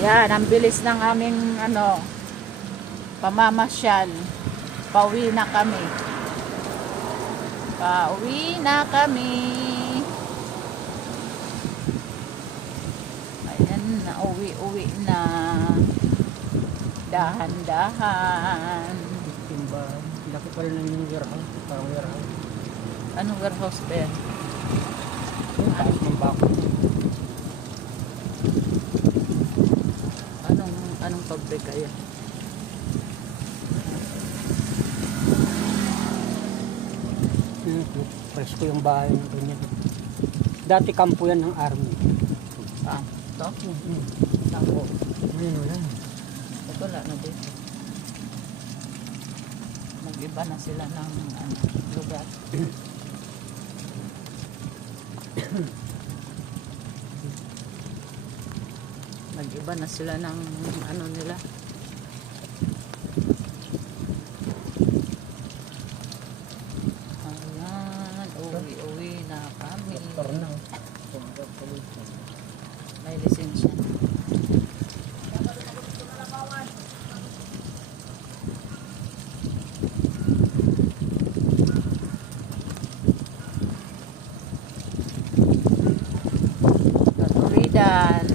Yan, ang bilis ng aming pamamasyal. Pauwi na kami. Pauwi na kami. Ayan, uwi na. Dahan-dahan. Timba. Laki pa rin ng warehouse. Parang warehouse. Anong warehouse ba yan? Kahit ng bako. Anong pabrika yan? Presko yung bahay ng ganyan. Dati kampo yan ng army. Ah, ito? Kampo. Ngayon wala. Wala na dito. Nag-iba na sila ng lugar. Nag-iba na sila ng nila. Ayan, uwi na kami. Doktor na. May lisensya. Katuridan.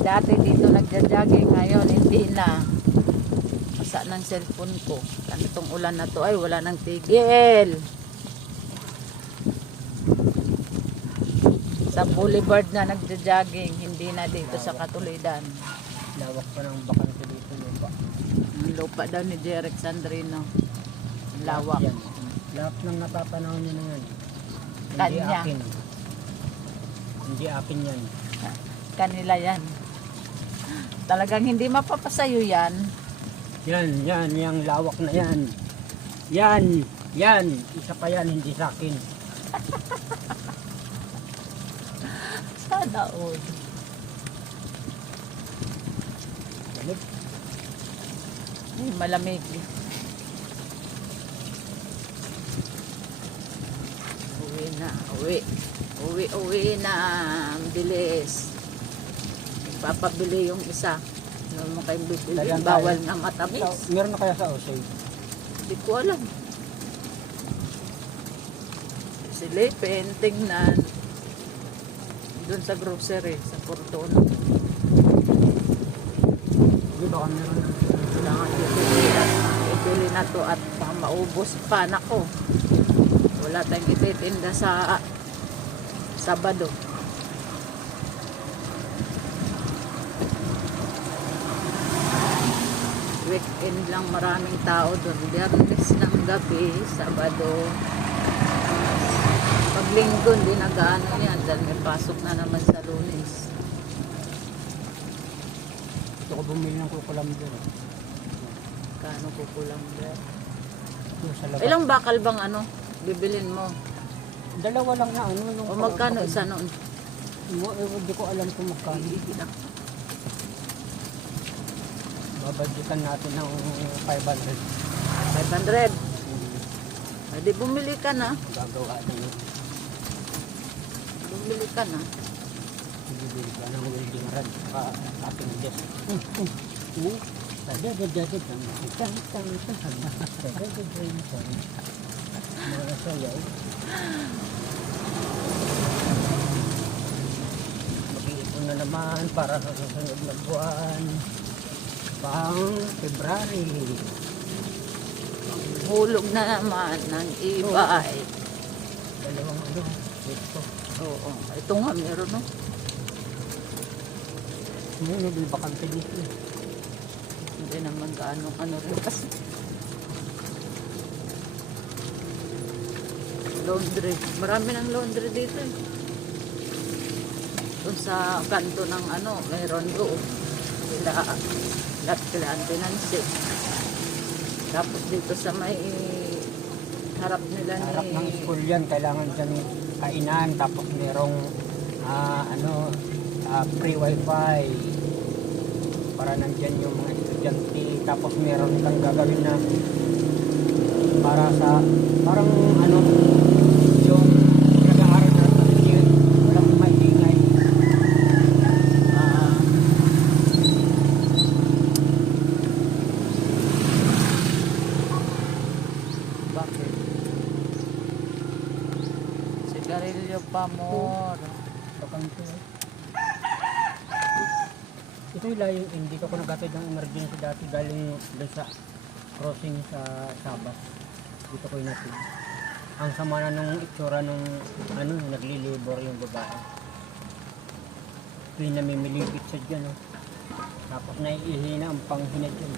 Dati dito nagja-jogging, ngayon hindi na. Masa ng cellphone ko. Ganitong ulan na to ay wala nang tigil. Sa boulevard na nagja-jogging, hindi na dito sa Katulidan. Lawak pa ng bakante dito lupa. Ang lupa daw ni Jeric Sandrino. Lawak. Yan. Lahat ng natatanaw niyo na yan. Hindi Kanya. akin. Hindi akin yan. Kanila yan. Talagang hindi mapapasayo yan. Yan, yung lawak na yan. Yan. Isa pa yan, hindi sa akin. Sana all. Balik. Ay, malamig. Uwi na. Ang bilis. Papabili yung isa. Ano mo kayong bibili? Talagang Bawal tayo. na matamis. Meron na kaya sa Osay? Hindi ko alam. Sila tingnan. Doon sa grocery, sa Porton. Hindi baka meron na. Kailangan ibili na to at baka maubos pa. Nako. Wala tayong ititinda sa Sabado. Weekend lang maraming tao doon. Biyernes ng gabi, Sabado. Pag Linggo, hindi nagaano yan dahil may pasok na naman sa Lunes. Gusto ko bumili ng kukulam dyan. Kano kukulang ba? Yung sa labas. Ilang bakal bang bibilin mo? Dalawa lang na ano. O magkano isa noon? Hindi ko alam kung magkano. Babadyakan natin ng 500. 500. Ay, di bumili ka na. Gagawa na yun. Bumili ka na. Bibili ka ng welding rod sa ating desk. Mga sayaw. Mag-iipon na naman para sa susunod na buwan. Pang February. Hulog na naman ng e-bike. Dalawang ito. Oo. Ito nga, meron no. Ngayon, may bakante dito. Hindi naman gaano rin kasi. Laundry. Marami ng laundry dito eh. Doon sa kanto ng mayroon doon. Lahat Nancy. Tapos dito sa may harap nila Harap ng school yan, kailangan dyan kainan, tapos merong free wifi para nandyan yung mga estudyante, tapos meron kang gagawin na para sa parang yung nag-aaral na yun, walang maingay. Pamor. Bakante. Ito yung layong hindi ko nagatid ng emergency dati galing doon sa crossing sa Sabas. Dito ko inatid. Ang sama na nung itsura nung ano, naglilibor yung babae. Ito yung namimilipit sa dyan. Oh. Tapos naiihina ang panghinad yun.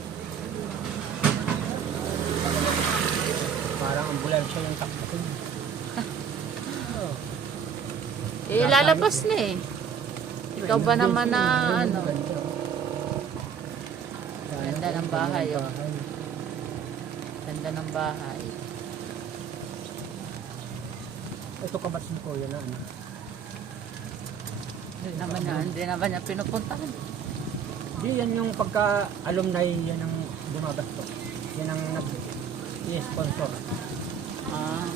Parang ambulansya yung takbo ko. Oh. Lalabas na eh. Ikaw ba naman na ano? Ganda ng bahay, oh. Ganda ng bahay. Ito kabatsin ko, yan na ano. Hindi naman niya pinupuntahan. Di yan yung pagka-alumni, yan ang bumabasto. Yan ang nag-sponsor. Ah.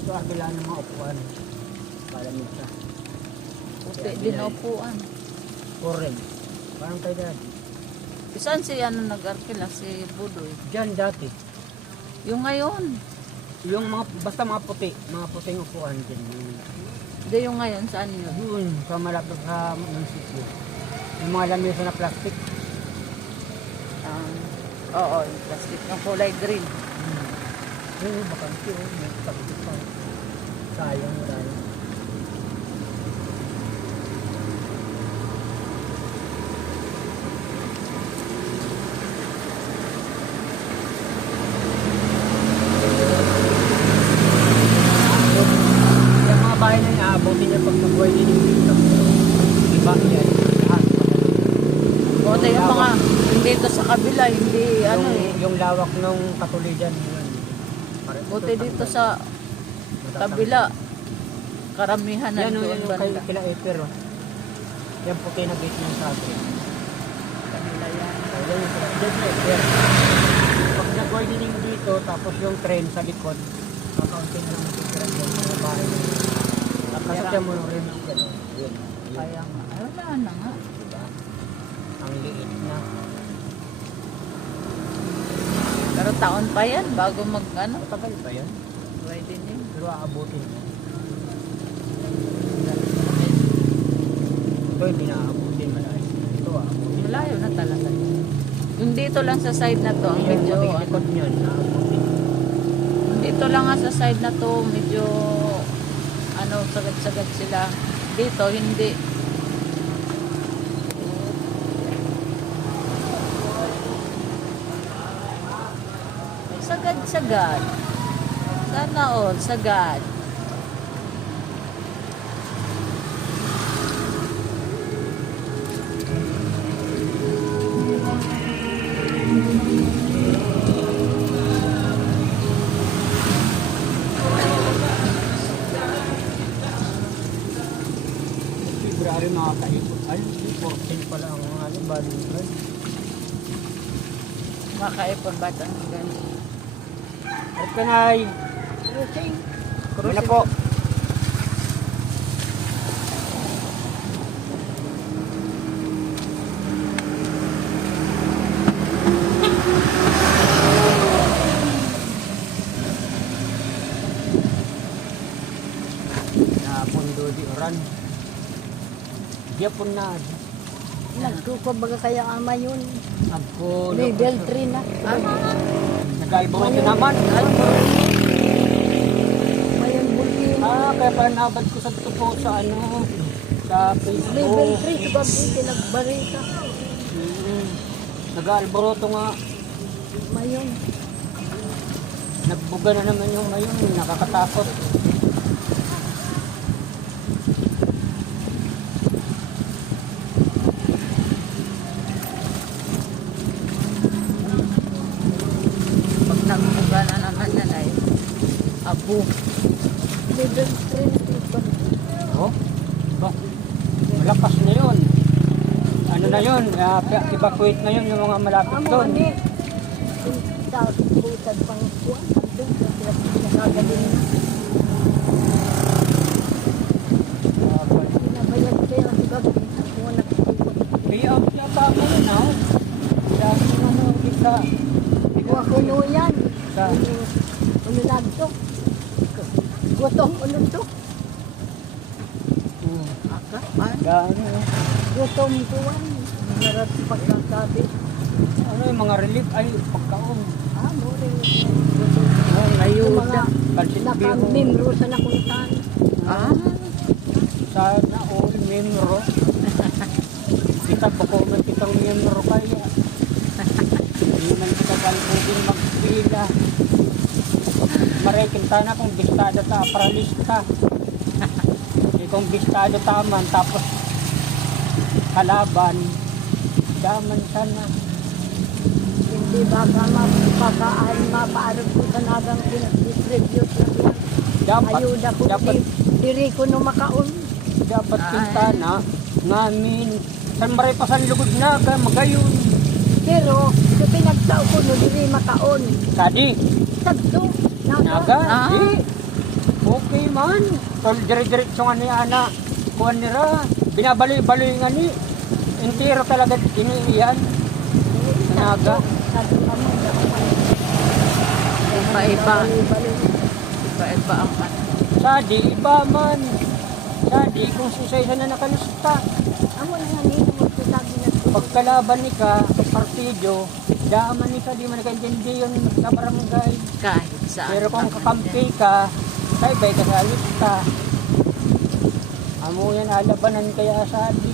Ito akila ng mga upuan. Palamig siya. Puti din na upuan. Orange. Parang kay daddy. Saan si ano nag-arkila? Si Budoy. Diyan dati. Yung ngayon. Yung mga, basta mga puting upuan dyan. Hindi yung ngayon. Saan yun? Doon, sa malapit sa munisipyo. Yung mga lamesa na plastic. Oo, yung plastic ng kulay green. Oo, bakante oh. May takot pa. Sayang wala yun. Yung mga bahay na yung aabotin niya pag mag-work din yung dito. Iba yan. Lahat. Buti yung mga dito sa kabila, hindi ano eh. Yung lawak ng katulidan. Yun. Buti dito sa kabila, karamihan na yan o, doon yan yung banda. kila Eper o. Yan puti na gate ng sabi. Kanila yan. Yan yung kila Eper. Pag nag-widening dito, tapos yung train sa likod, kakaunting na matitiran yung mga bahay. Nakasakyan mo yung rin yung gano'n. Yun. Kaya nga, ay, wala na nga. Diba? Ang liit na. Pero taon pa yan bago mag ano, Matagal ba yan? widening. Pero aabutin mo. Ito hindi naaabutin malayo. Ito aabutin. Malayo na talaga. Yung dito lang sa side na to, ang Yung medyo ano, likod niyan, naaabutin. dito lang nga sa side na to, medyo ano, sagad-sagad sila. Dito, hindi. Sagad-sagad. Sana all, sagad. February makakaikot. Ay, 14 pala ang ano, balikan. Makaipon ba ito? Ganun. At kanay. Cruising. Wala po. Napundo di oran. Dia pun na. Nagkukumbaga kaya ama yun. Ako. Level 3 na. Nag-album ito naman. Mayon bulki. Kaya pala nabad ko sa ito po sa ano. Sa Level Facebook. 3, tubabi, tinagbarita. Nag-alboroto nga. Mayon. Nagbuga na naman yung mayon. Nakakatakot. Pag nagbuga na naman yan ay abo. Level 3 na tubabi. Oh, ba? Malakas na yun. Ano na yun? Evacuate na yun yung mga malapit Amo, doon. ani. Sa butad pang kuwan. Doon sa pinagaling. Pinabayag kayo ang tubabi. Kung nakikita. Payout na tama na. Dahil ano, kita Puno yan. Sa, Ulo nagto. Gutong ulo to. Aka, man. dami. Gutong tuwan. Narap pagkakabi. Ano yung mga relief ay pagkaon. More. Ayuda. Kalsit biro. Nakamimro sa nakuntan. Ah, Sana all memro. Kita pa ko man kitang memro kaya. Hindi man kita galpugin magpila. Marekin na kung bistado ta, paralista. Kung bistado taman, tapos kalaban, daman sana. Hindi baka mapaarap ko sa nagang distribute na yan. Dapat, Ayuda ko dapat, diri ko no makaon. dapat pintana namin. San maray pa san lugod na, magayon. Pero sa pinagtao ko no diri makaon. Sadi, Sabto. naga, Ah. di. Okay man. Tol dire-diretso nga ni Ana. Kuhan nila, binabaloy-baloy nga ni. Entero talaga iniiyan. Naga. Sabto kamo na iba-iba. Iba-iba ang ano. Sadi, iba man. Sadi, kung susay na nakalusta. Amo na nga nito mo sabi na Pagkalaban ni ka, partido, daaman ni ka, di man nakaintindi yun sa barangay. Kahit saan. Pero kung kakampi ka, kaibay ka sa lista. Amo yan alabanan kaya sadi.